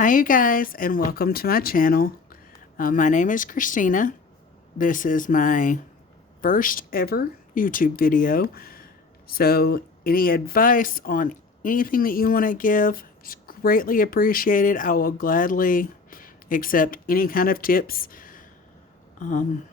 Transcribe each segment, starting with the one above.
Hi you guys, and welcome to my channel. My name is Christina. This is my first ever YouTube video. So any advice on anything that you want to give is greatly appreciated. I will gladly accept any kind of tips. I'm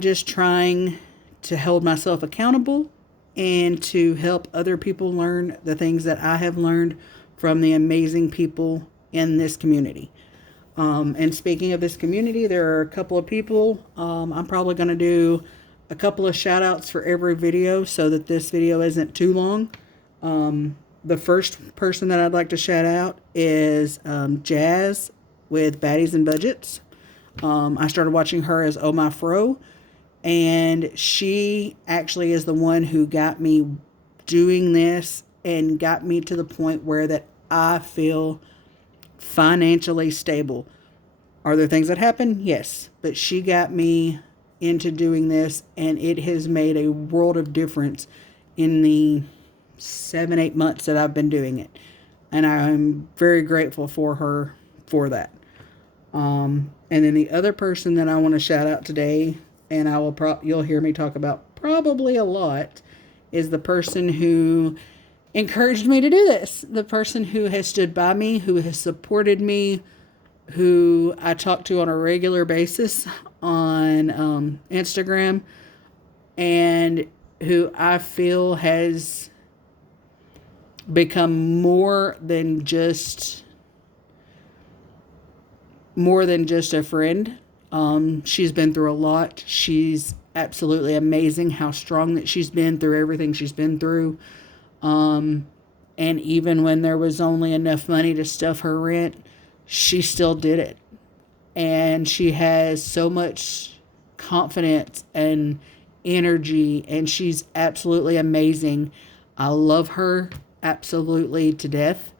just trying to hold myself accountable and to help other people learn the things that I have learned from the amazing people in this community. And speaking of this community, there are a couple of people. I'm probably going to do a couple of shout outs for every video so that this video isn't too long. The first person that I'd like to shout out is Jazz with Baddies and Budgets. I started watching her as Oh My Fro, and she actually is the one who got me doing this and got me to the point where that I feel financially stable. Are there things that happen? Yes. But she got me into doing this, and it has made a world of difference in the 7-8 months that I've been doing it. And I'm very grateful for her for that. And then the other person that I want to shout out today, and you'll hear me talk about probably a lot, is the person who encouraged me to do this. The person who has stood by me, who has supported me, who I talk to on a regular basis on Instagram, and who I feel has become more than just a friend. She's been through a lot. She's absolutely amazing how strong that she's been through everything she's been through. And even when there was only enough money to stuff her rent, she still did it. And she has so much confidence and energy, and she's absolutely amazing. I love her absolutely to death.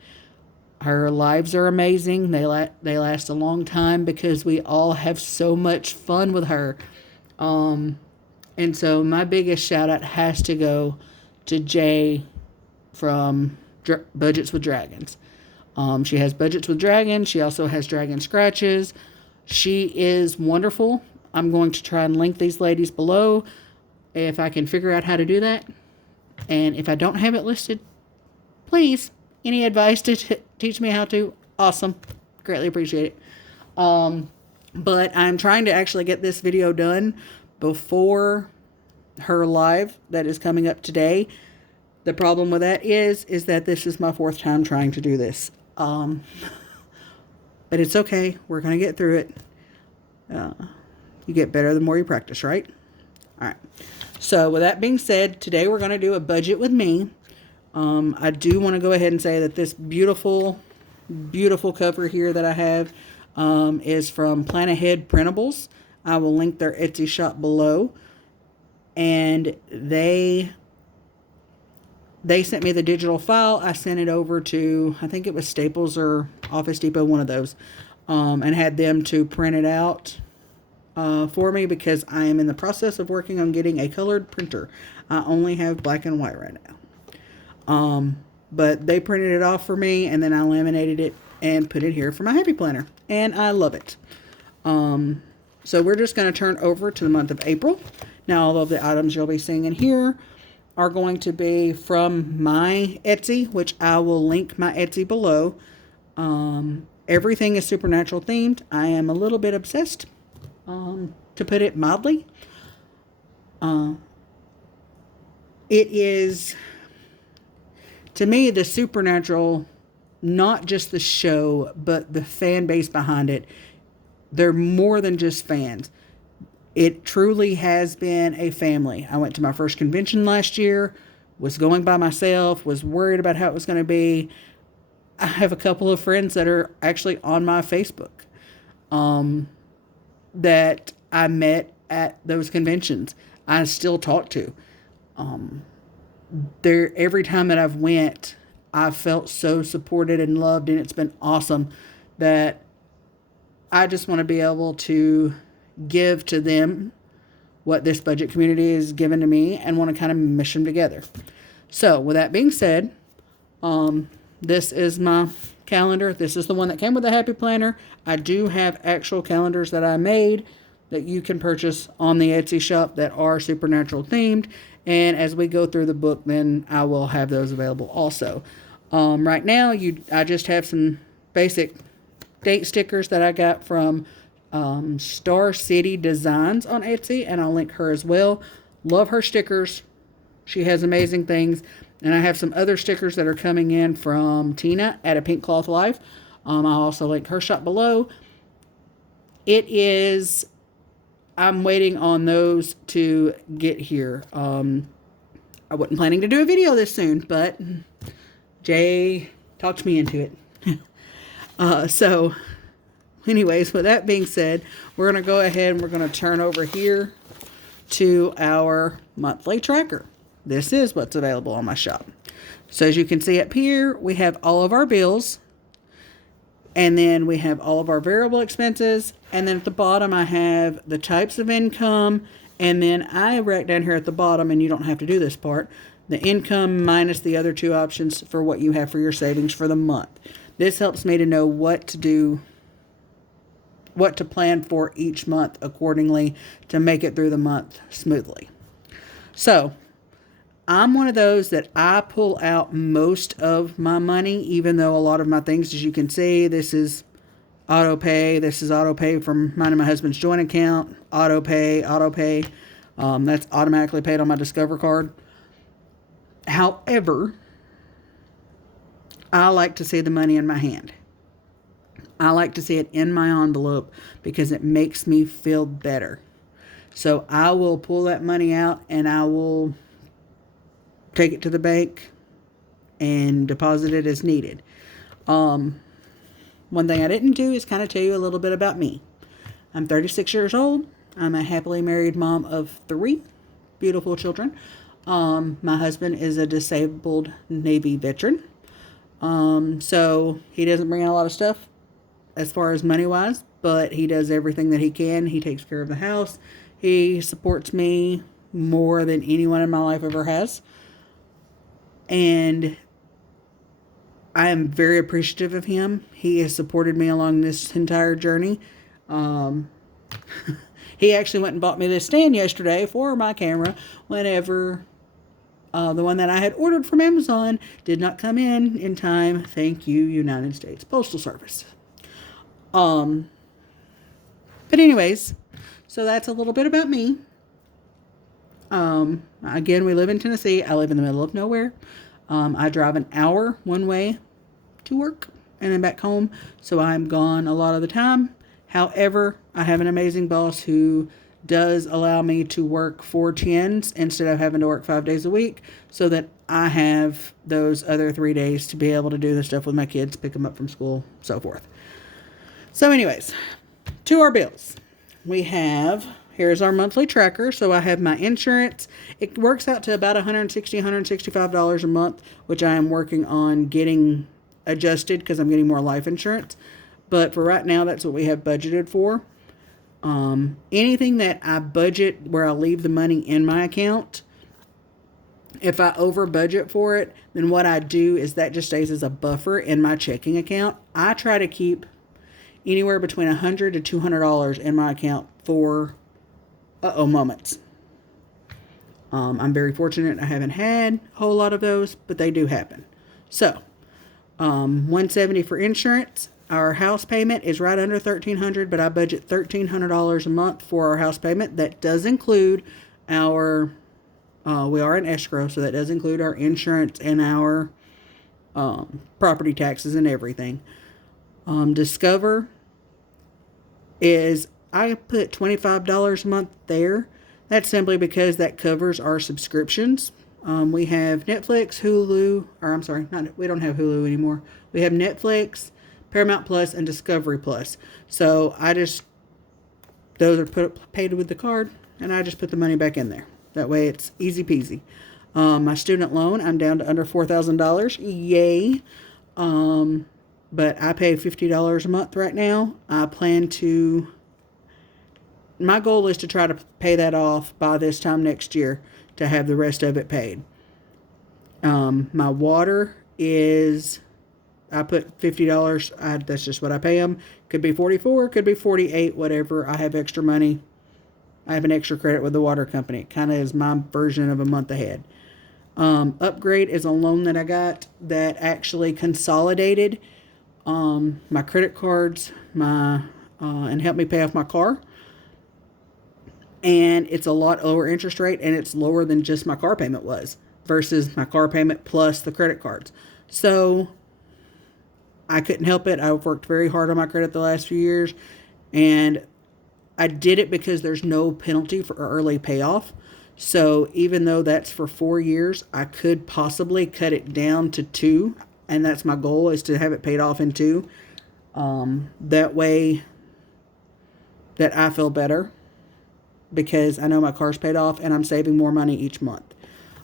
Her lives are amazing. They last a long time because we all have so much fun with her. And so my biggest shout out has to go to Jay from Budgets with Dragons. She has Budgets with Dragons. She also has Dragon Scratches. She is wonderful. I'm going to try and link these ladies below if I can figure out how to do that. And if I don't have it listed, please, any advice to teach me how to? Awesome. Greatly appreciate it. But I'm trying to actually get this video done before her live that is coming up today. The problem with that is that this is my 4th time trying to do this. But it's okay. We're going to get through it. You get better the more you practice, right? All right. So with that being said, today we're going to do a budget with me. I do want to go ahead and say that this beautiful, beautiful cover here that I have is from Plan Ahead Printables. I will link their Etsy shop below. And they sent me the digital file. I sent it over to, I think it was Staples or Office Depot, one of those, and had them to print it out for me because I am in the process of working on getting a colored printer. I only have black and white right now. But they printed it off for me, and then I laminated it and put it here for my happy planner, and I love it. So we're just going to turn over to the month of April. Now, all of the items you'll be seeing in here are going to be from my Etsy, which I will link my Etsy below. Everything is supernatural themed. I am a little bit obsessed, to put it mildly. It is, to me, the supernatural, not just the show, but the fan base behind it. They're more than just fans. It truly has been a family. I went to my first convention last year, was going by myself, was worried about how it was going to be. I have a couple of friends that are actually on my Facebook that I met at those conventions. I still talk to. Every time that I've went, I felt so supported and loved, and it's been awesome that I just want to be able to give to them what this budget community has given to me and want to kind of mesh them together. So with that being said, this is my calendar. This is the one that came with the Happy Planner. I do have actual calendars that I made that you can purchase on the Etsy shop that are supernatural themed. And as we go through the book, then I will have those available also. Right now, I just have some basic date stickers that I got from Star City Designs on Etsy, and I'll link her as well. Love her stickers. She has amazing things. And I have some other stickers that are coming in from Tina at A Pink Cloth Life. I'll also link her shop below. I'm waiting on those to get here. I wasn't planning to do a video this soon, but Jay talked me into it. So anyways, with that being said, we're going to go ahead and we're going to turn over here to our monthly tracker. This is what's available on my shop. So as you can see up here, we have all of our bills. And then we have all of our variable expenses. And then at the bottom, I have the types of income. And then I write down here at the bottom, and you don't have to do this part, the income minus the other two options for what you have for your savings for the month. This helps me to know what to do, what to plan for each month accordingly to make it through the month smoothly. So I'm one of those that I pull out most of my money, even though a lot of my things, as you can see, this is auto pay. This is auto pay from mine and my husband's joint account. Auto pay. That's automatically paid on my Discover card. However, I like to see the money in my hand. I like to see it in my envelope because it makes me feel better. So I will pull that money out and I will take it to the bank and deposit it as needed. One thing I didn't do is kind of tell you a little bit about me. I'm 36 years old. I'm a happily married mom of 3 beautiful children. My husband is a disabled Navy veteran. So he doesn't bring in a lot of stuff as far as money-wise, but he does everything that he can. He takes care of the house. He supports me more than anyone in my life ever has. And I am very appreciative of him. He has supported me along this entire journey. He actually went and bought me this stand yesterday for my camera whenever the one that I had ordered from Amazon did not come in time. Thank you, United States Postal Service. But anyways, so that's a little bit about me. Again, we live in Tennessee. I live in the middle of nowhere. I drive an hour one way to work and then back home. So I'm gone a lot of the time. However, I have an amazing boss who does allow me to work 4 10s instead of having to work 5 days a week so that I have those other 3 days to be able to do the stuff with my kids, pick them up from school, so forth. So anyways, to our bills. Here's our monthly tracker. So I have my insurance. It works out to about $160, $165 a month, which I am working on getting adjusted because I'm getting more life insurance. But for right now, that's what we have budgeted for. Anything that I budget where I leave the money in my account, if I over budget for it, then what I do is that just stays as a buffer in my checking account. I try to keep anywhere between $100 to $200 in my account for moments. I'm very fortunate I haven't had a whole lot of those, but they do happen. So, $170 for insurance. Our house payment is right under $1,300, but I budget $1,300 a month for our house payment. That does include we are in escrow, so that does include our insurance and our property taxes and everything. Discover I put $25 a month there. That's simply because that covers our subscriptions. We have Netflix, Hulu, we don't have Hulu anymore. We have Netflix, Paramount Plus, and Discovery Plus. So those are paid with the card, and I just put the money back in there. That way it's easy peasy. My student loan, I'm down to under $4,000. Yay. But I pay $50 a month right now. My goal is to try to pay that off by this time next year to have the rest of it paid. My water is I put $50. That's just what I pay them. Could be 44, could be 48, whatever. I have extra money. I have an extra credit with the water company. It kind of is my version of a month ahead. Upgrade is a loan that I got that actually consolidated my credit cards, and helped me pay off my car. And it's a lot lower interest rate, and it's lower than just my car payment was versus my car payment plus the credit cards. So I couldn't help it. I've worked very hard on my credit the last few years, and I did it because there's no penalty for early payoff. So even though that's for 4 years, I could possibly cut it down to 2, and that's my goal, is to have it paid off in 2. That way that I feel better because I know my car's paid off and I'm saving more money each month.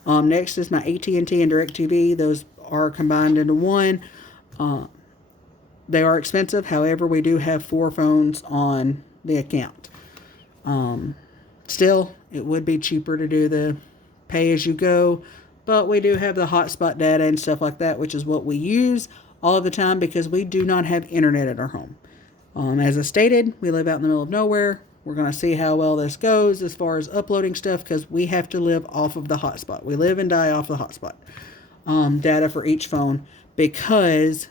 Next is my AT&T and DirecTV. Those are combined into one. They are expensive. However, we do have 4 phones on the account. Still, it would be cheaper to do the pay-as-you-go, but we do have the hotspot data and stuff like that, which is what we use all of the time because we do not have internet at our home. As I stated, we live out in the middle of nowhere. We're going to see how well this goes as far as uploading stuff because we have to live off of the hotspot. We live and die off the hotspot data for each phone because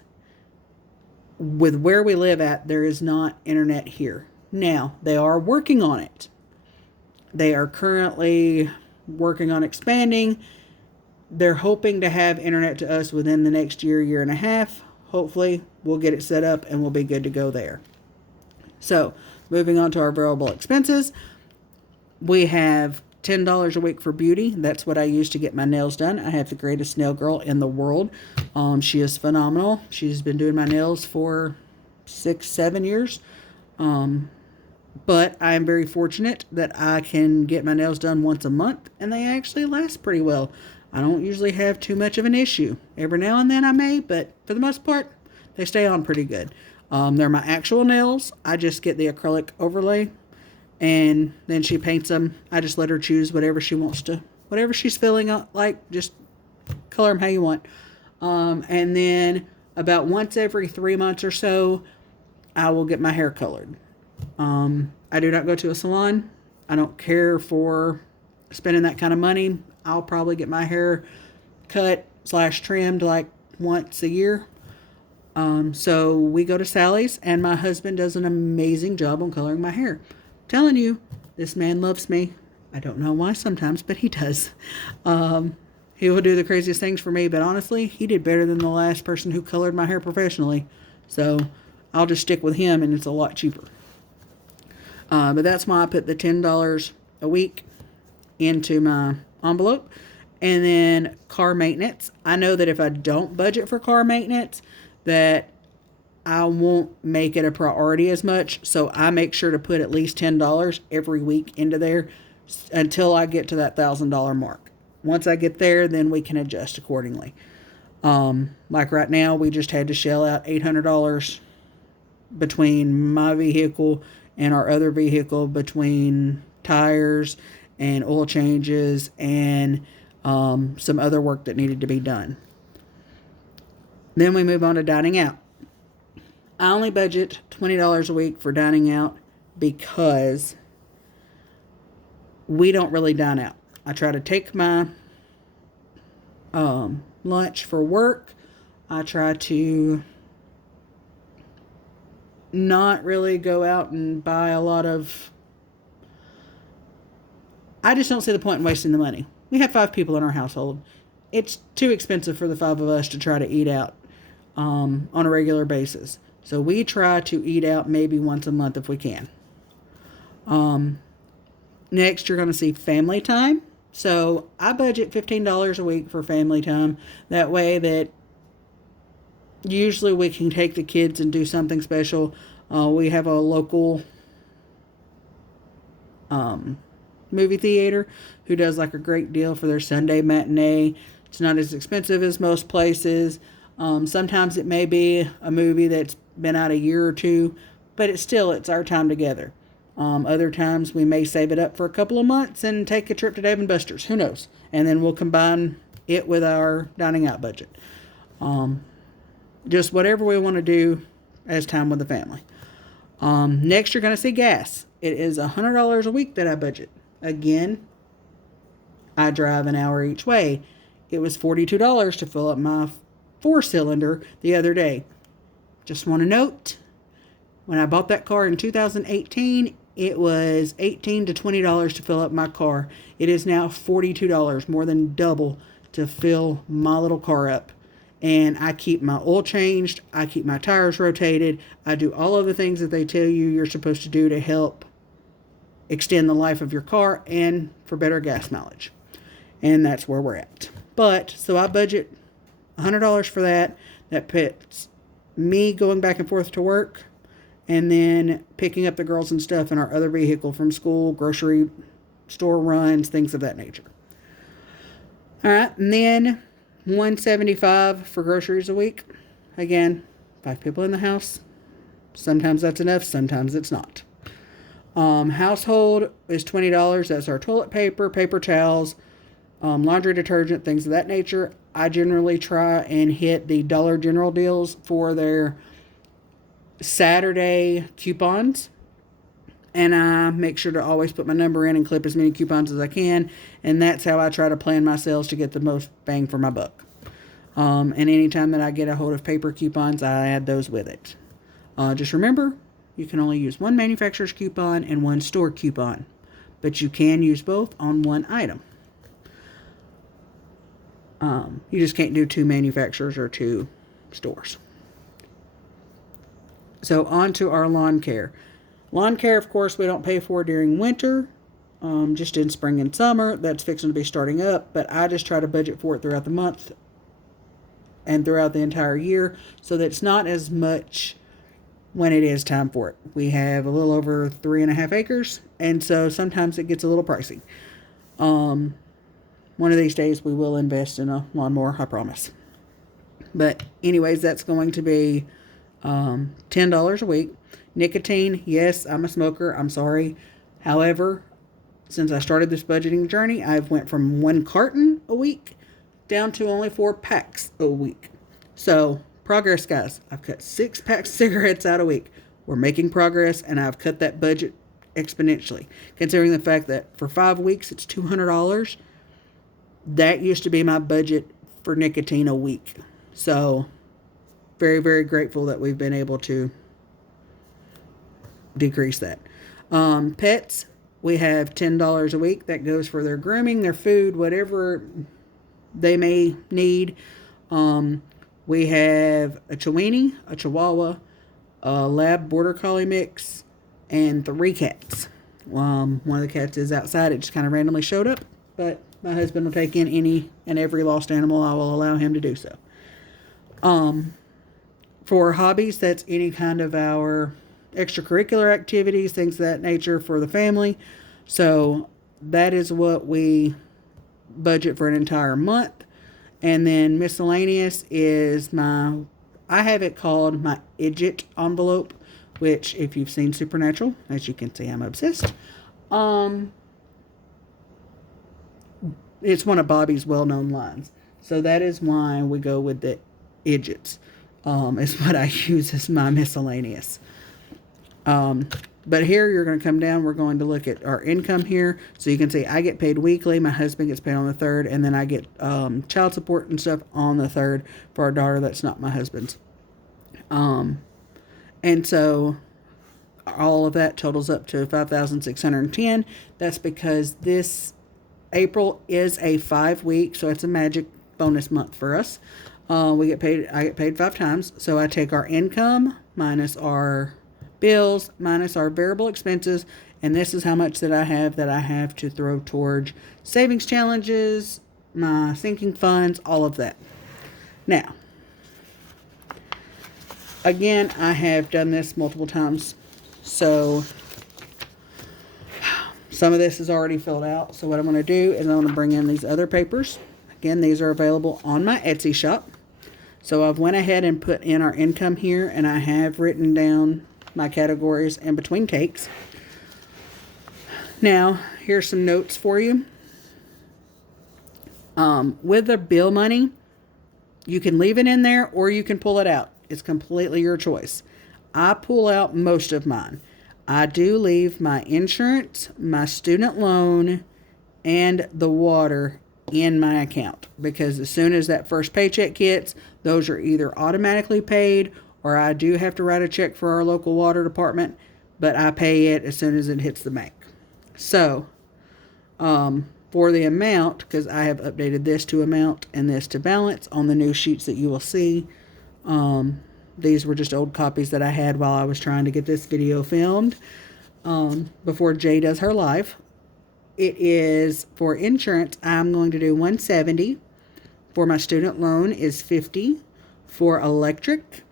with where we live at, there is not internet here. Now, they are working on it. They are currently working on expanding. They're hoping to have internet to us within the next year and a half. Hopefully, we'll get it set up and we'll be good to go there. So, moving on to our variable expenses. We have $10 a week for beauty. That's what I use to get my nails done. I have the greatest nail girl in the world. She is phenomenal. She's been doing my nails for 6-7 years. But I am very fortunate that I can get my nails done once a month, and they actually last pretty well. I don't usually have too much of an issue. Every now and then I may, but for the most part, they stay on pretty good. They're my actual nails. I just get the acrylic overlay, and then she paints them. I just let her choose whatever she wants to, whatever she's feeling like, just color them how you want. And then about once every 3 months or so, I will get my hair colored. I do not go to a salon. I don't care for spending that kind of money. I'll probably get my hair cut / trimmed like once a year. So we go to Sally's, and my husband does an amazing job on coloring my hair. I'm telling you, this man loves me. I don't know why sometimes, but he does. He will do the craziest things for me, but honestly, he did better than the last person who colored my hair professionally. So I'll just stick with him, and it's a lot cheaper. But that's why I put the $10 a week into my envelope. And then car maintenance. I know that if I don't budget for car maintenance, that I won't make it a priority as much. So I make sure to put at least $10 every week into there until I get to that $1,000 mark. Once I get there, then we can adjust accordingly. Like right now, we just had to shell out $800 between my vehicle and our other vehicle, between tires and oil changes and some other work that needed to be done. Then we move on to dining out. I only budget $20 a week for dining out because we don't really dine out. I try to take my lunch for work. I try to not really go out and buy a lot of... I just don't see the point in wasting the money. We have 5 people in our household. It's too expensive for the 5 of us to try to eat out on a regular basis. So we try to eat out maybe once a month if we can. Next, you're going to see family time. So I budget $15 a week for family time. That way that usually we can take the kids and do something special. We have a local movie theater who does like a great deal for their Sunday matinee. It's not as expensive as most places. Sometimes it may be a movie that's been out a year or 2, but it's our time together. Other times we may save it up for a couple of months and take a trip to Dave & Buster's. Who knows? And then we'll combine it with our dining out budget. Just whatever we want to do as time with the family. Next, you're going to see gas. It is $100 a week that I budget. Again, I drive an hour each way. It was $42 to fill up my 4-cylinder the other day. Just want to note, when I bought that car in 2018, it was $18 to $20 to fill up my car. It is now $42, more than double, to fill my little car up. And I keep my oil changed. I keep my tires rotated. I do all of the things that they tell you you're supposed to do to help extend the life of your car and for better gas mileage. And that's where we're at. But, so I budget $100 for that. That puts me going back and forth to work and then picking up the girls and stuff in our other vehicle from school, grocery store runs, things of that nature. All right, and then $175 for groceries a week. Again, 5 people in the house. Sometimes that's enough, sometimes it's not. Household is $20. That's our toilet paper, paper towels, laundry detergent, things of that nature. I generally try and hit the Dollar General deals for their Saturday coupons. And I make sure to always put my number in and clip as many coupons as I can. And that's how I try to plan my sales to get the most bang for my buck. And anytime that I get a hold of paper coupons, I add those with it. Just remember, you can only use one manufacturer's coupon and one store coupon. But you can use both on one item. You just can't do 2 manufacturers or 2 stores. So on to our lawn care. Lawn care, of course, we don't pay for during winter, just in spring and summer. That's fixing to be starting up, but I just try to budget for it throughout the month and throughout the entire year so that it's not as much when it is time for it. We have a little over 3.5 acres, and so sometimes it gets a little pricey. One of these days we will invest in a lawnmower, I promise. But anyways, that's going to be $10 a week. Nicotine, yes, I'm a smoker. I'm sorry. However, since I started this budgeting journey, I've went from 1 carton a week down to only 4 packs a week. So, progress, guys. I've cut 6 packs of cigarettes out a week. We're making progress, and I've cut that budget exponentially. Considering the fact that for 5 weeks, it's $200. That used to be my budget for nicotine a week. So, very, very grateful that we've been able to decrease that. Pets, we have $10 a week. That goes for their grooming, their food, whatever they may need. We have a Chiweenie, a Chihuahua, a Lab Border Collie mix, and 3 cats. One of the cats is outside. It just kind of randomly showed up, but my husband will take in any and every lost animal. I will allow him to do so. For hobbies, that's any kind of our extracurricular activities, things of that nature for the family. So that is what we budget for an entire month. And then miscellaneous is I have it called my Idget envelope, which if you've seen Supernatural, as you can see, I'm obsessed. It's one of Bobby's well-known lines. So that is why we go with the Idgets. Is what I use as my miscellaneous. But here you're going to come down. We're going to look at our income here. So you can see I get paid weekly. My husband gets paid on the 3rd. And then I get child support and stuff on the 3rd for our daughter that's not my husband's. And so all of that totals up to $5,610. That's because this April is a 5-week. So it's a magic bonus month for us. I get paid 5 times. So I take our income minus our bills minus our variable expenses, and this is how much that I have to throw towards savings challenges, my sinking funds, all of that. Now, again, I have done this multiple times, so some of this is already filled out. So what I'm going to do is I'm going to bring in these other papers. Again, these are available on my Etsy shop. So I've went ahead and put in our income here, and I have written down my categories in between takes. Now, here's some notes for you. With the bill money, you can leave it in there or you can pull it out. It's completely your choice. I pull out most of mine. I do leave my insurance, my student loan, and the water in my account, because as soon as that first paycheck hits, those are either automatically paid, or I do have to write a check for our local water department, but I pay it as soon as it hits the bank. So, for the amount, because I have updated this to amount and this to balance on the new sheets that you will see. These were just old copies that I had while I was trying to get this video filmed before Jay does her live. It is for insurance, I'm going to do $170. For my student loan is $50. For electric,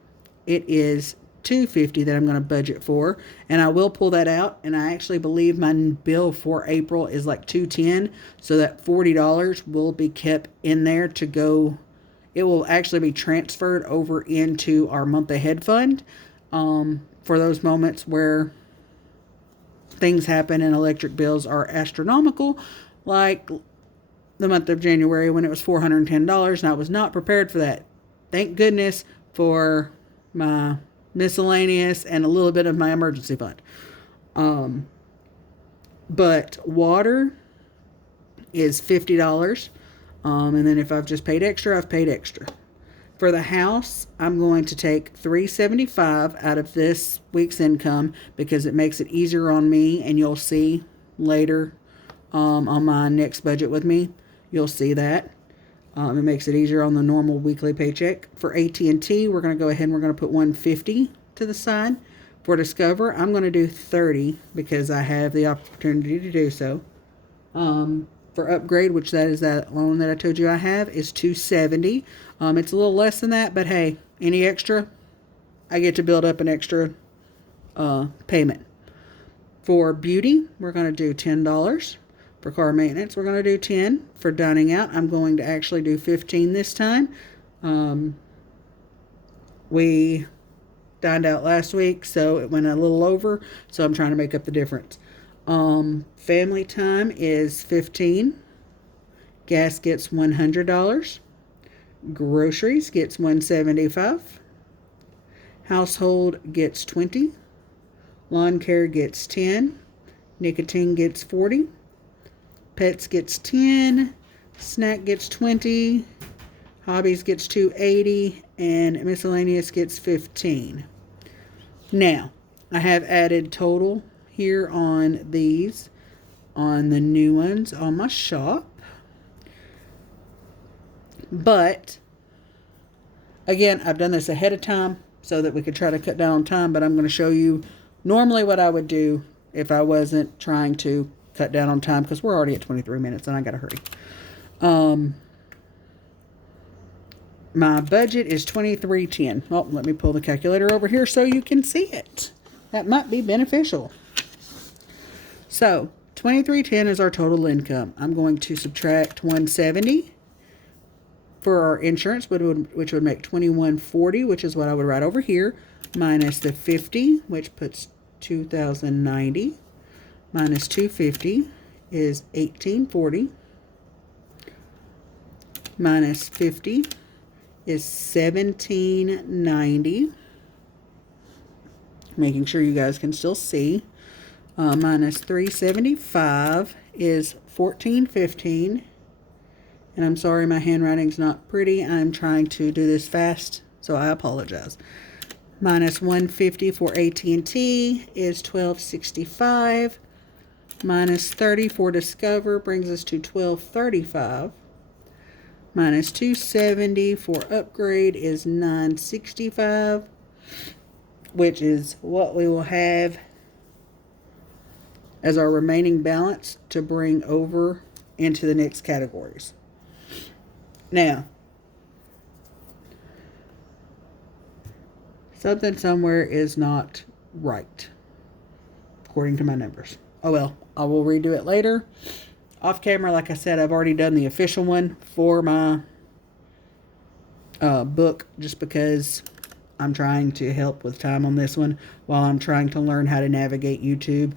it is $250 that I'm going to budget for, and I will pull that out. And I actually believe my bill for April is like $210, so that $40 will be kept in there to go. It will actually be transferred over into our month ahead fund for those moments where things happen and electric bills are astronomical, like the month of January when it was $410, and I was not prepared for that. Thank goodness for my miscellaneous and a little bit of my emergency fund. But water is $50. And then if I've just paid extra, I've paid extra. For the house, I'm going to take $375 out of this week's income because it makes it easier on me, and you'll see later on my next budget with me. You'll see that. It makes it easier on the normal weekly paycheck. For AT&T, we're going to go ahead and we're going to put $150 to the side. For Discover, I'm going to do $30 because I have the opportunity to do so. For Upgrade, which that is that loan that I told you I have, is $270. It's a little less than that, but hey, any extra, I get to build up an extra payment. For Beauty, we're going to do $10. For car maintenance, we're going to do $10. For dining out, I'm going to actually do $15 this time. We dined out last week, so it went a little over, so I'm trying to make up the difference. Family time is $15. Gas gets $100. Groceries gets $175. Household gets $20. Lawn care gets $10. Nicotine gets $40. Pets gets $10. Snack gets $20. Hobbies gets $280. And miscellaneous gets $15. Now, I have added total here on these, on the new ones on my shop. But again, I've done this ahead of time so that we could try to cut down on time, but I'm going to show you normally what I would do if I wasn't trying to cut down on time, because we're already at 23 minutes and I got to hurry. My budget is $23.10. Oh, let me pull the calculator over here so you can see it. That might be beneficial. So, $23.10 is our total income. I'm going to subtract $170 for our insurance, which would make $21.40, which is what I would write over here, minus the $50, which puts $2,090, minus $250 is $1,840, minus $50 is $1,790. Making sure you guys can still see. Minus $375 is $1,415. And I'm sorry, my handwriting's not pretty. I'm trying to do this fast, so I apologize. Minus $150 for AT&T is $1,265. Minus $30 for Discover brings us to $1,235. Minus $270 for Upgrade is $965, which is what we will have as our remaining balance to bring over into the next categories. Now, something somewhere is not right, according to my numbers. Oh well, I will redo it later. Off camera, like I said, I've already done the official one for my book, just because I'm trying to help with time on this one while I'm trying to learn how to navigate YouTube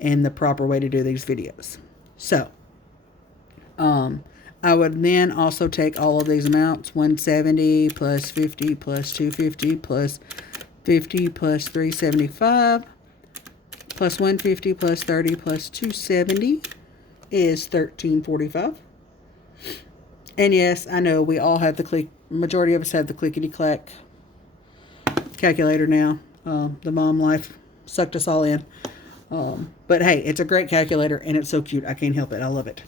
and the proper way to do these videos. So, I I would then also take all of these amounts, 170 plus 50 plus 250 plus 50 plus 375 plus 150 plus 30 plus 270 is 1345. And yes, I know we all have the majority of us have the clickety-clack calculator now. The mom life sucked us all in. But hey, it's a great calculator and it's so cute. I can't help it. I love it.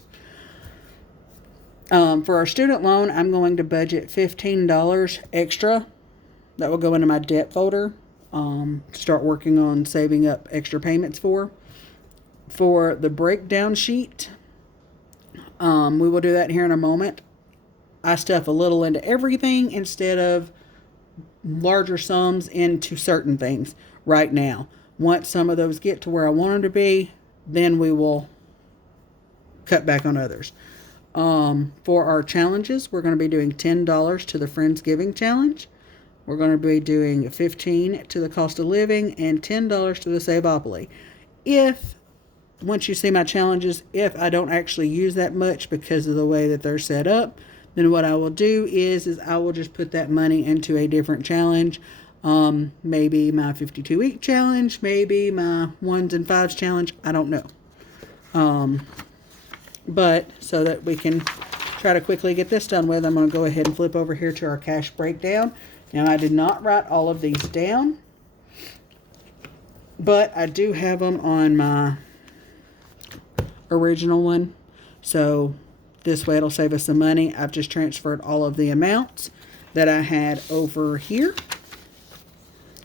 For our student loan, I'm going to budget $15 extra. That will go into my debt folder. Start working on saving up extra payments for. For the breakdown sheet, we will do that here in a moment. I stuff a little into everything instead of larger sums into certain things right now. Once some of those get to where I want them to be, then we will cut back on others. For our challenges, we're going to be doing $10 to the Friendsgiving challenge. We're going to be doing $15 to the cost of living and $10 to the Saveopoly. Once you see my challenges, if I don't actually use that much because of the way that they're set up, then what I will do is I will just put that money into a different challenge. Maybe my 52-week challenge, maybe my 1s and 5s challenge. I don't know. But so that we can try to quickly get this done with, I'm going to go ahead and flip over here to our cash breakdown. Now, I did not write all of these down, but I do have them on my original one. So this way it'll save us some money. I've just transferred all of the amounts that I had over here.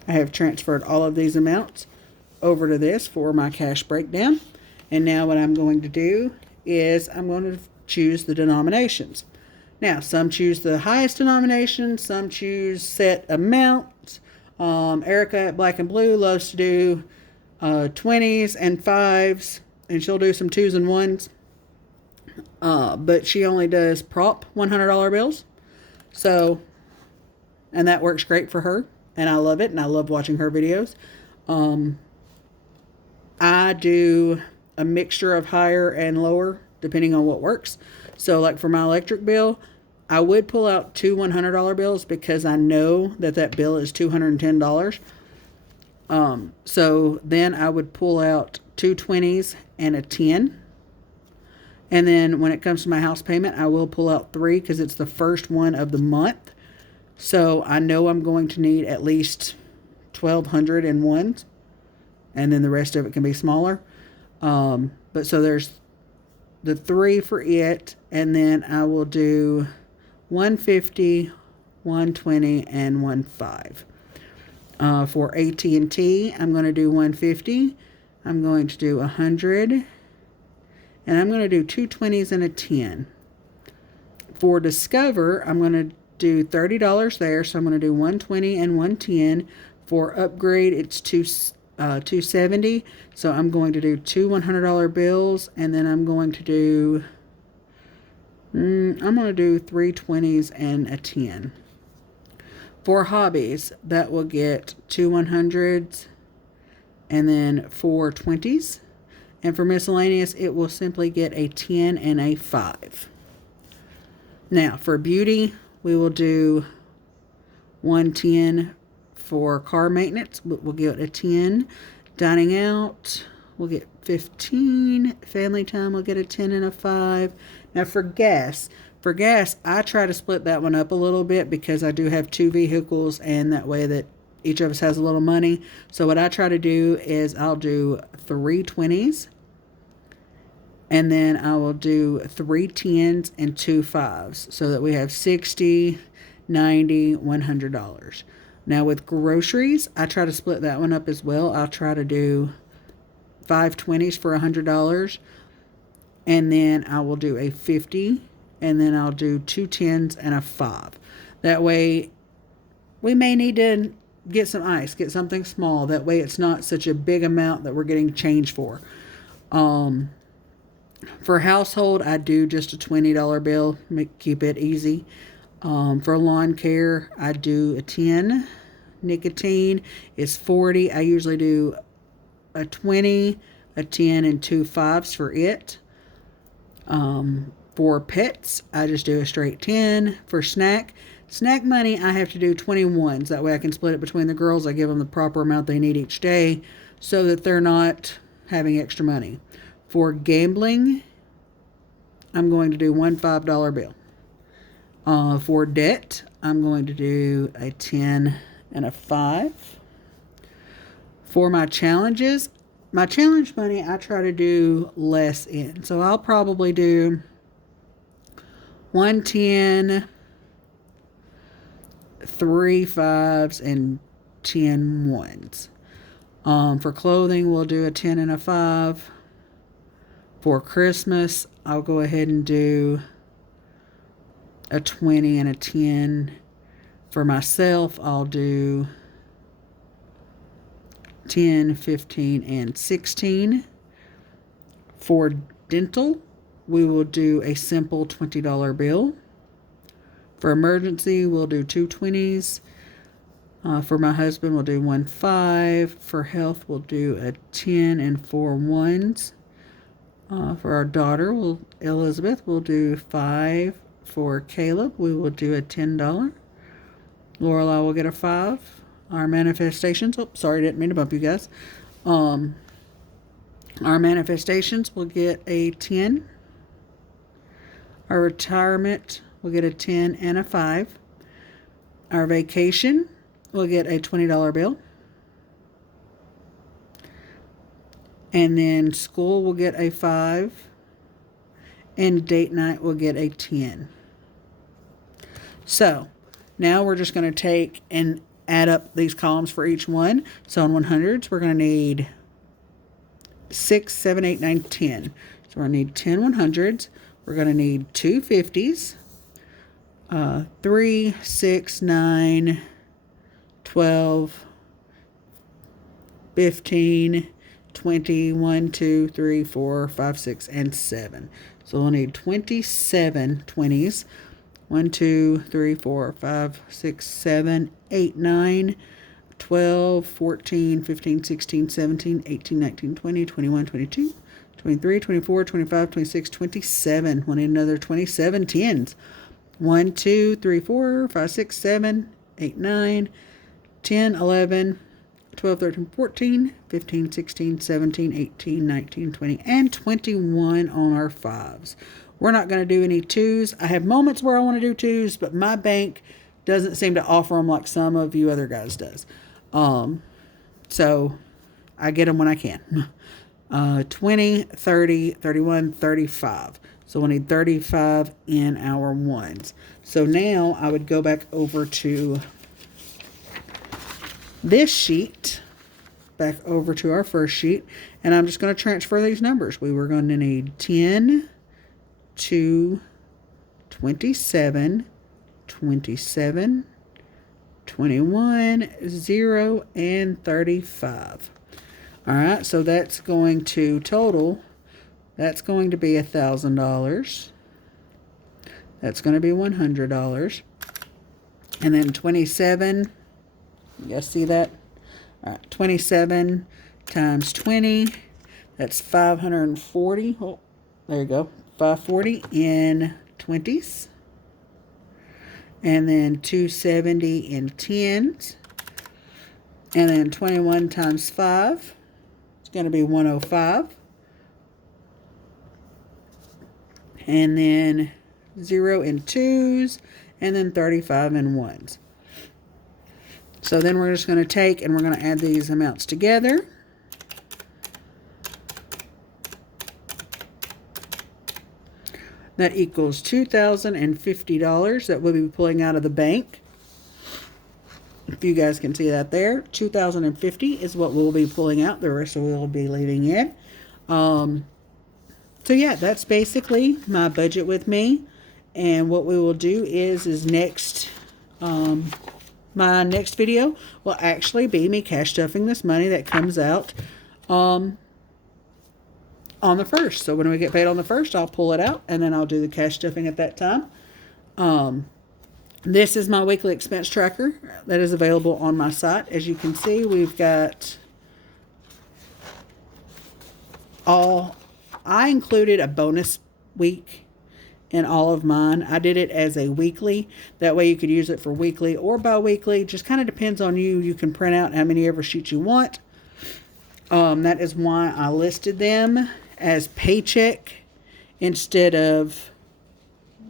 I have transferred all of these amounts over to this for my cash breakdown. And now what I'm going to do is I'm going to choose the denominations. Now, some choose the highest denomination, some choose set amounts. Erica at Black and Blue loves to do 20s and 5s, and she'll do some 2s and 1s. But she only does prop $100 bills. So, and that works great for her, and I love it, and I love watching her videos. I do a mixture of higher and lower depending on what works. So like for my electric bill, I would pull out two $100 bills because I know that that bill is $210. So then I would pull out two 20s and a 10. And then when it comes to my house payment, I will pull out 3 because it's the first one of the month. So I know I'm going to need at least 1,200 in ones, and then the rest of it can be smaller. But so there's the 3 for it, and then I will do 150, 120, and 15. For AT&T, I'm going to do 150. I'm going to do 100, and I'm going to do two 20s and a 10. For Discover, I'm going to do $30 there, so I'm going to do 120 and 110. For Upgrade, it's $270, so I'm going to do two $100 bills, and then I'm going to do three 20s and a 10. For Hobbies, that will get two 100s and then four 20s. And for Miscellaneous, it will simply get a 10 and a 5. Now, for Beauty, we will do 110 for car maintenance. We'll get a 10. Dining out, we'll get 15. Family time, we'll get a 10 and a 5. Now, for gas, I try to split that one up a little bit because I do have 2 vehicles, and that way that each of us has a little money. So what I try to do is I'll do 3 20s, and then I will do 3 10s and 2 5s, so that we have $60, $90, $100. Now with groceries, I try to split that one up as well. I'll try to do 5 20s for $100, and then I will do a 50, and then I'll do 2 10s and a 5. That way, we may need to get some ice, get something small. That way it's not such a big amount that we're getting change for. For household, I do just a $20 bill, keep it easy. For lawn care, I do a 10. Nicotine is 40. I usually do a 20, a 10, and 2 5s for it. For pets, I just do a straight 10. For snack money, I have to do 21s. That way I can split it between the girls. I give them the proper amount they need each day so that they're not having extra money. For gambling, I'm going to do one $5 bill. For debt, I'm going to do a 10 and a 5. For my challenges, my challenge money, I try to do less in. So I'll probably do 110, 3 5s, and 10 1s. For clothing, we'll do a 10 and a 5. For Christmas, I'll go ahead and do a 20 and a 10. For myself, I'll do 10, 15, and 16. For dental, we will do a simple $20 bill. For emergency, we'll do 2 20s. For my husband, we'll do 1 5. For health, we'll do a 10 and 4 1s. For our daughter, Elizabeth, we'll do 5. For Caleb, we will do a $10. Lorelai will get a 5. Our manifestations, sorry, didn't mean to bump you guys. Our manifestations will get a 10. Our retirement will get a 10 and a 5. Our vacation will get a $20 bill. And then school will get a 5. And date night will get a 10. So now we're just going to take and add up these columns for each one. So on 100s, we're going to need 6, 7, 8, 9, 10. So we're going to need 10 100s. We're going to need 2 50s. 3, 6, 9, 12, 15, 20, 1, 2, 3, 4, 5, 6, and 7. So we'll need 27 20s. 1, 2, 3, 4, 5, 6, 7, 8, 9, 12, 14, 15, 16, 17, 18, 19, 20, 21, 22, 23, 24, 25, 26, 27. We'll need another 27 10s. 1, 2, 3, 4, 5, 6, 7, 8, 9, 10, 11, 12, 13, 14, 15, 16, 17, 18, 19, 20, and 21 on our 5s. We're not going to do any 2s. I have moments where I want to do 2s, but my bank doesn't seem to offer them like some of you other guys does. So I get them when I can. 20, 30, 31, 35. So we'll need 35 in our 1s. So now I would go back over to this sheet, back over to our first sheet, and I'm just going to transfer these numbers. We were going to need 10, 2, 27, 27, 21, 0, and 35. All right, so that's going to total, that's going to be $1,000. That's going to be $100. And then 27, you guys see that? All right, 27 times 20, that's 540. Oh, there you go. 540 in 20s. And then 270 in 10s. And then 21 times 5, it's going to be 105. And then 0 in 2s, and then 35 in 1s. So then we're just going to take and we're going to add these amounts together. That equals $2,050 that we'll be pulling out of the bank. If you guys can see that there, $2,050 is what we'll be pulling out. The rest we'll be leaving in. So yeah, that's basically my budget with me. And what we will do is next, my next video will actually be me cash stuffing this money that comes out on the 1st. So when we get paid on the 1st, I'll pull it out and then I'll do the cash stuffing at that time. This is my weekly expense tracker that is available on my site. As you can see, we've got I included a bonus week in all of mine. I did it as a weekly. That way you could use it for weekly or bi-weekly. Just kind of depends on you. You can print out how many ever sheets you want. That is why I listed them as paycheck instead of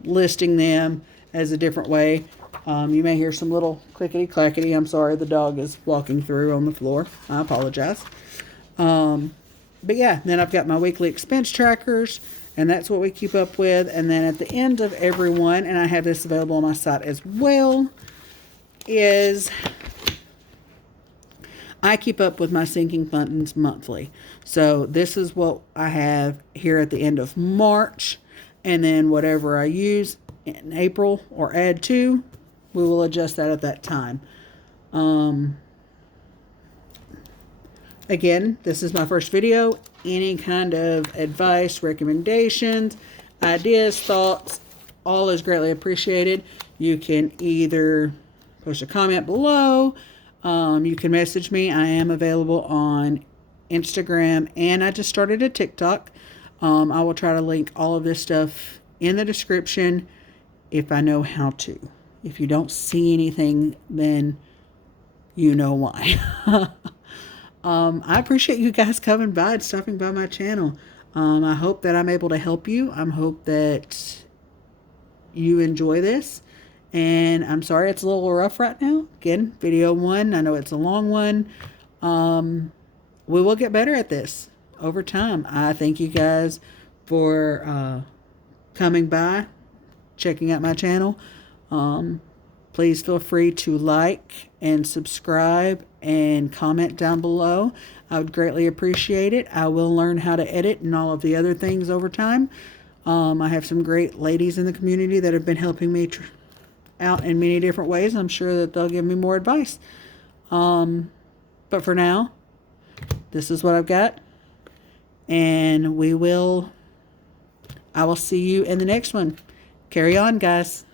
listing them as a different way. You may hear some little clickety clackety. I'm sorry, the dog is walking through on the floor. I apologize. But yeah, then I've got my weekly expense trackers, and that's what we keep up with. And then at the end of every one, and I have this available on my site as well, is I keep up with my sinking funds monthly. So this is what I have here at the end of March, and then whatever I use in April or add to, we will adjust that at that time. Again, this is my first video. Any kind of advice, recommendations, ideas, thoughts, all is greatly appreciated. You can either post a comment below. You can message me. I am available on Instagram, and I just started a TikTok. I will try to link all of this stuff in the description if I know how to. If you don't see anything, then you know why. I appreciate you guys coming by and stopping by my channel. I hope that I'm able to help you. I hope that you enjoy this. And I'm sorry it's a little rough right now. Again, video 1. I know it's a long one. We will get better at this over time. I thank you guys for coming by, checking out my channel. Please feel free to like and subscribe and comment down below. I would greatly appreciate it. I will learn how to edit and all of the other things over time. I have some great ladies in the community that have been helping me out in many different ways. I'm sure that they'll give me more advice. But for now, this is what I've got. And I will see you in the next one. Carry on, guys.